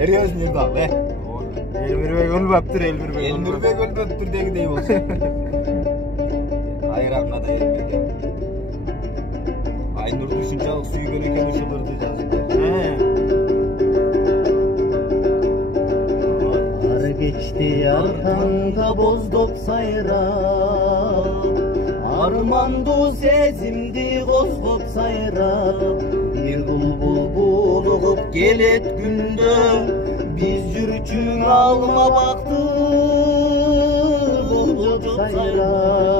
Серьезный дал, да? Элмирбек өлбөптүр, Элмирбек өлбөптүр дегидей болчу. Айрагына да элмекен. Айнурду ушунчалык сүйгөн экен ушуларды жазып. Ар кечти артаңда боздоп сайрап, армандуу сезимди козгоп сайрап, бир булбул булугуп келет күндө, биз жүрчүң алма бакты боздоп сайрап.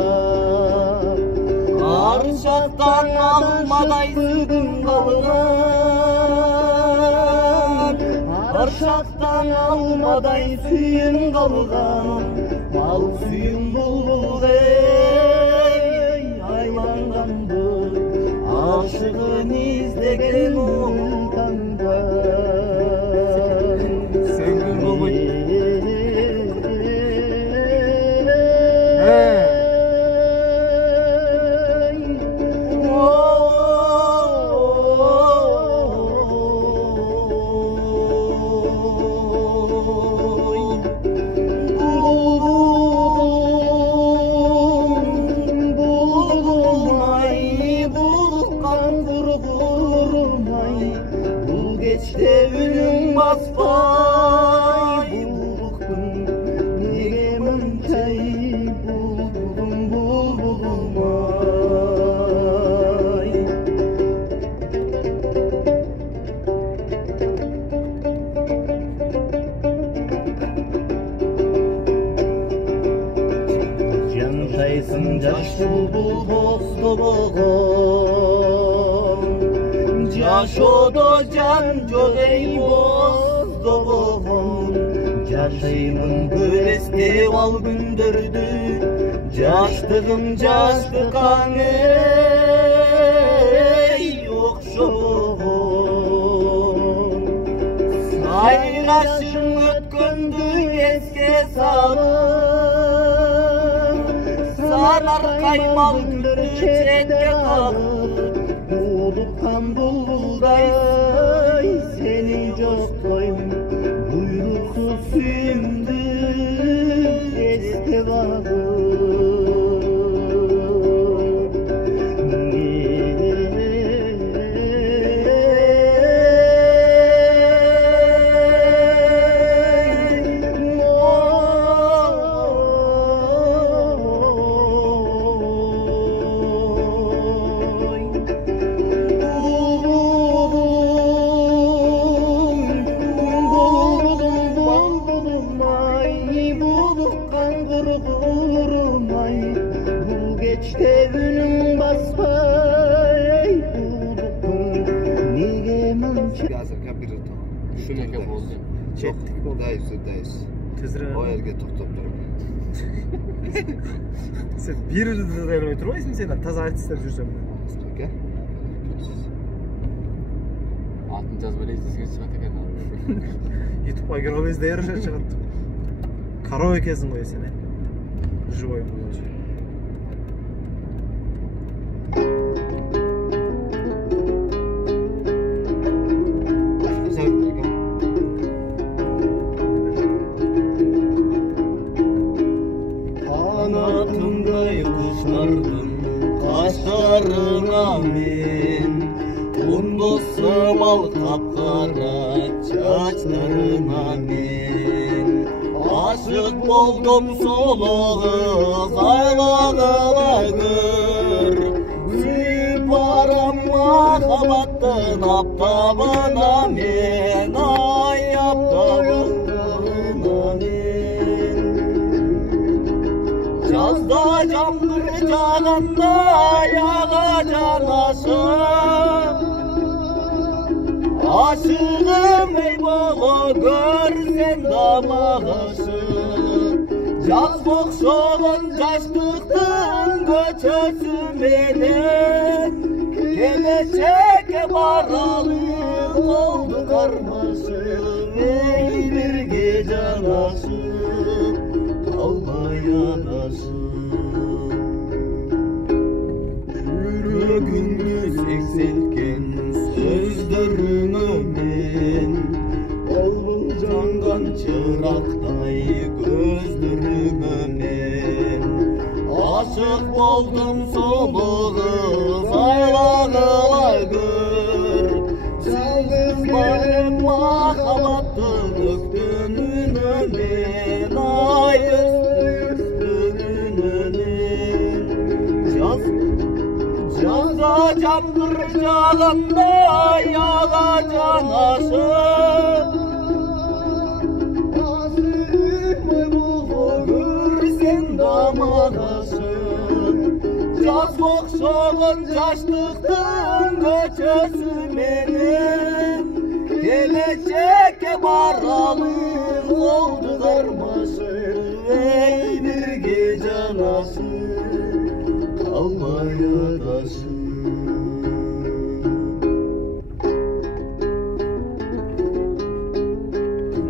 Ар шактан алмадай сүйгүм калган, ар шактан алмадай сүйүм калган, ал сүйүм булбул айланганды, ашыгын издеген ултанган. Сөңгүл болбойт. Баспай булуктун неге мынчай булбулмай. Жантайсың жаш булбул боздобогон, жашоодо жан жок эй боздобогон. Жашаймын көрестеп ал күндөрдү, жаштыгым жаштыкан эй окшобогон. Сайрашым өткөндү эске салып, санар каймал күндөрдү четке калып, улуккан булбулдай сени жоктойм, буйруксуз сүйүмдү эске багып. Şunaka boldu. Çettik boldu. Dayız. Tezre. O yerge toktop durup. Sen bir özüde de elbet turbaysın sen taza ayet istep jursam. Okey. Altın caz böyle izlesine çıkart eken. YouTube'a girmemiz değer çıkart. Karaoke kesin koy seni. Живой музыка. Kanatımday kuşlardım kaşlarına men, kunduzum al kapkara çaçlarına men. Aşık boldum soluğu kaylağılar, suyup aram mahabattın aptabına men, ay aptabına men. Жазда жаңбыр жағанда яғажан ашық, ашығым ей бала көрсең дамағышық. Жаз оқшоғын жаштықтың көчөсү менен, келечекке баралы колду кармашып, ей бирге жанашып kalmay adasın. Yürügünü sekselken sözlerime men, al жанған чырақтай көздеріңмен ашық болдым сұлығы сайлағылай көр жалғыз барып махаббаттың өктөнүнөн ай өстүнүнөн жазда жаңбыр жағанда яға жанашып көрсең дамағашып жаз оқшаған жаштықтың көчөсүменен келечекке баралы oldu karmaşık ey birge canasın kalmaya taşın.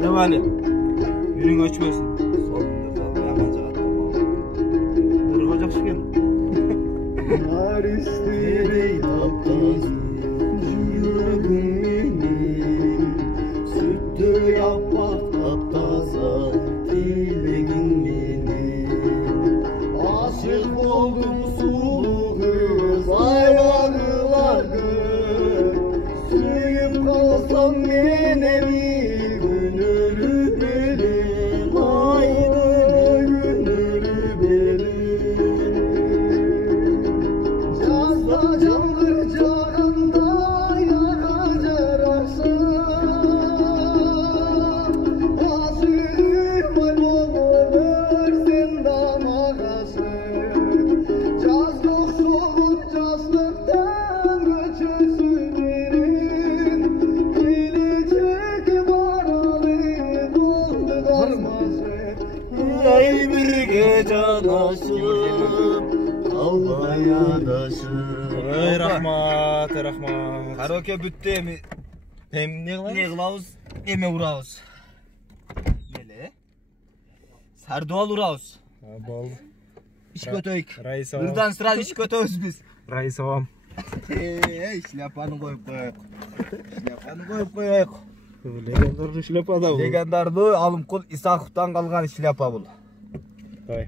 Ne vali? Yürün açmasın. Sonunda kaldı yaman cağattım abi. Kırık ocak çıkın. Yar istedi taptazı yüreğim benim süttü yapmak taptaza dileğim benim aşık oldum sulu kız ayağılar gör suyup kalsam yine bir günürü benim haydi günürü benim yazda жаңғыр жағанда яға жарасың асығым ай болып өрсең дамағасың жазда оқшаған жастықтан көчөсүменен келечекке баралы болды кармашып ай бірге жанашып kalmay adaşım. Ey rahmat, rahmat. Karaoke büttü mi? Hem ne kılayız? Ne kılavuz? Eme uravuz. Nele? Sardual uravuz. Bol. İş kötöyük. Reis ağam. Buradan sıra iş kötöyüz biz. Reis ağam. Şlapanı koyup koyuk. Şlapanı koyup koyuk. Legendarlı şilapa da bu. Legendarlı alım kul İsakov'tan kalgan şlapa bul. Hay.